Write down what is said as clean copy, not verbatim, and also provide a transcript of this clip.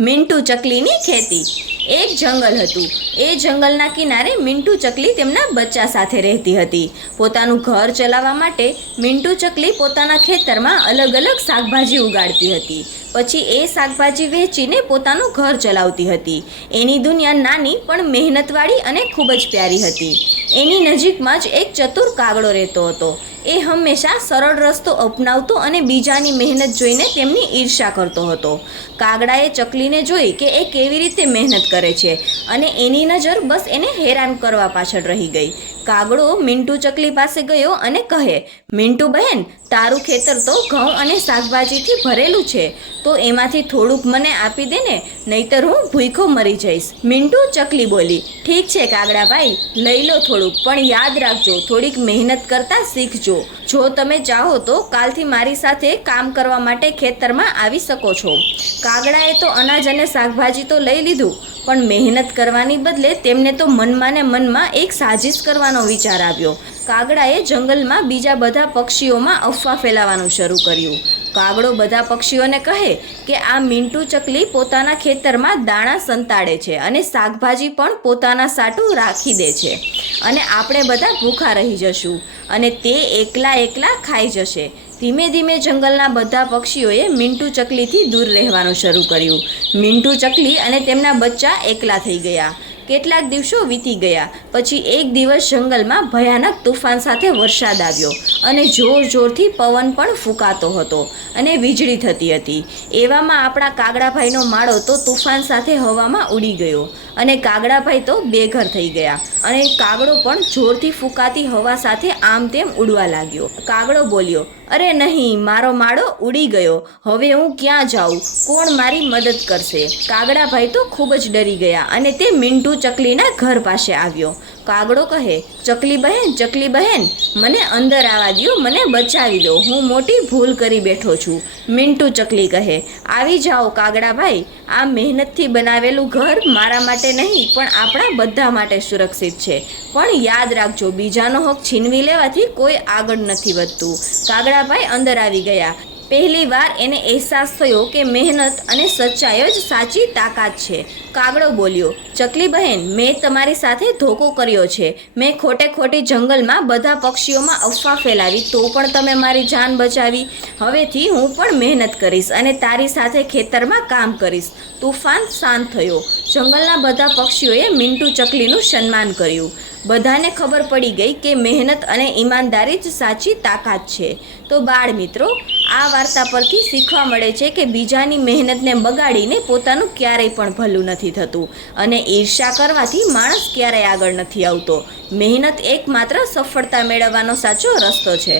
મિન્ટુ ચકલીની ખેતી। એક જંગલ હતું। એ જંગલના કિનારે મિન્ટુ ચકલી તેમના બચ્ચા સાથે રહેતી હતી। પોતાનું ઘર ચલાવવા માટે મિન્ટુ ચકલી પોતાના ખેતરમાં અલગ અલગ શાકભાજી ઉગાડતી હતી। પછી એ શાકભાજી વેચીને પોતાનું ઘર ચલાવતી હતી। એની દુનિયા નાની પણ મહેનતવાળી અને ખૂબ જ પ્યારી હતી। એની નજીકમાં જ એક ચતુર કાગડો રહેતો હતો। એ હંમેશા સરળ રસ્તો અપનાવતો અને બીજાની મહેનત જોઈને તેમની ઈર્ષ્યા કરતો હતો। કાગડાએ ચકલીને જોઈ કે એ કેવી રીતે મહેનત કરે છે અને એની નજર બસ એને હેરાન કરવા પાછળ રહી ગઈ। કાગડો મિન્ટુ ચકલી પાસે ગયો અને કહે, મિન્ટુ બહેન, તારું ખેતર તો ઘઉં અને શાકભાજીથી ભરેલું છે, તો એમાંથી થોડુંક મને આપી દે ને, નહીતર હું ભૂખ્યો મરી જઈશ। મિન્ટુ ચકલી બોલી, ઠીક છે કાગડાભાઈ, લઈ લો થોડુંક, પણ યાદ રાખજો, થોડીક મહેનત કરતા શીખજો। જો તમે ચાહો તો કાલથી મારી સાથે કામ કરવા માટે ખેતરમાં આવી શકો છો। કાગડાએ તો અનાજ અને શાકભાજી તો લઈ લીધું, પણ મહેનત કરવાની બદલે તેમને તો મનમાં ને મનમાં એક સાજિશ કરવાનો વિચાર આવ્યો। કાગડાએ જંગલમાં બીજા બધા પક્ષીઓમાં અફવા ફેલાવવાનું શરૂ કર્યું। કાગડો બધા પક્ષીઓને કહે કે આ મિન્ટુ ચકલી પોતાના ખેતરમાં દાણા સંતાડે છે અને શાકભાજી પણ પોતાના સાટું રાખી દે છે, અને આપણે બધા ભૂખા રહી જશું અને તે એકલા ખાઈ જશે। ધીમે ધીમે જંગલના બધા પક્ષીઓએ મિન્ટુ ચકલીથી દૂર રહેવાનું શરૂ કર્યું। મિન્ટુ ચકલી અને તેમના બચ્ચા એકલા થઈ ગયા। કેટલાક દિવસો વીતી ગયા પછી એક દિવસ જંગલમાં ભયાનક તુફાન સાથે વરસાદ આવ્યો અને જોર જોરથી પવન પણ ફૂંકાતો હતો અને વીજળી થતી હતી। એવામાં આપણા કાગડાભાઈનો માળો તો તુફાન સાથે હવામાં ઉડી ગયો અને કાગડાભાઈ તો બેઘર થઈ ગયા અને કાગડો પણ જોરથી ફૂંકાતી હવા સાથે આમ તેમ ઉડવા લાગ્યો। કાગડો બોલ્યો, અરે નહીં, મારો માળો ઉડી ગયો, હવે હું ક્યાં જાઉં, કોણ મારી મદદ કરશે? કાગડાભાઈ તો ખૂબ જ ડરી ગયા અને તે મિન્ટુ ચકલીના ઘર પાસે આવ્યો। કાગડો કહે, ચકલી બહેન, મને અંદર આવવા દો, મને બચાવી દો, હું મોટી ભૂલ કરી બેઠો છું। મિન્ટુ ચકલી કહે, આવી જાઓ કાગડાભાઈ, આ મહેનતથી બનાવેલું ઘર મારા માટે નહીં પણ આપણા બધા માટે સુરક્ષિત છે, પણ યાદ રાખજો, બીજાનો હક છીનવી લેવાથી કોઈ આગળ નથી વધતું। કાગડાભાઈ અંદર આવી ગયા। પહેલી વાર એને અહેસાસ થયો કે મહેનત અને સચ્ચાઈ જ સાચી તાકાત છે। કાગડો બોલ્યો, ચકલી બહેન, મેં તમારી સાથે ધોકો કર્યો છે, મેં ખોટી જંગલમાં બધા પક્ષીઓમાં અફવા ફેલાવી તો પણ તમે મારી જાન બચાવી। હવેથી હું પણ મહેનત કરીશ અને તારી સાથે ખેતરમાં કામ કરીશ। તુફાન શાંત થયો। જંગલના બધા પક્ષીઓએ મિન્ટુ ચકલીનું સન્માન કર્યું। બધાને ખબર પડી ગઈ કે મહેનત અને ઈમાનદારી જ સાચી તાકાત છે। તો બાળ મિત્રો, આ વાર્તા પરથી શીખવા મળે છે કે બીજાની મહેનતને બગાડીને પોતાનું ક્યારેય પણ ભલું નથી થતું અને ઈર્ષ્યા કરવાથી માણસ ક્યારેય આગળ નથી આવતો। મહેનત એકમાત્ર સફળતા મેળવવાનો સાચો રસ્તો છે।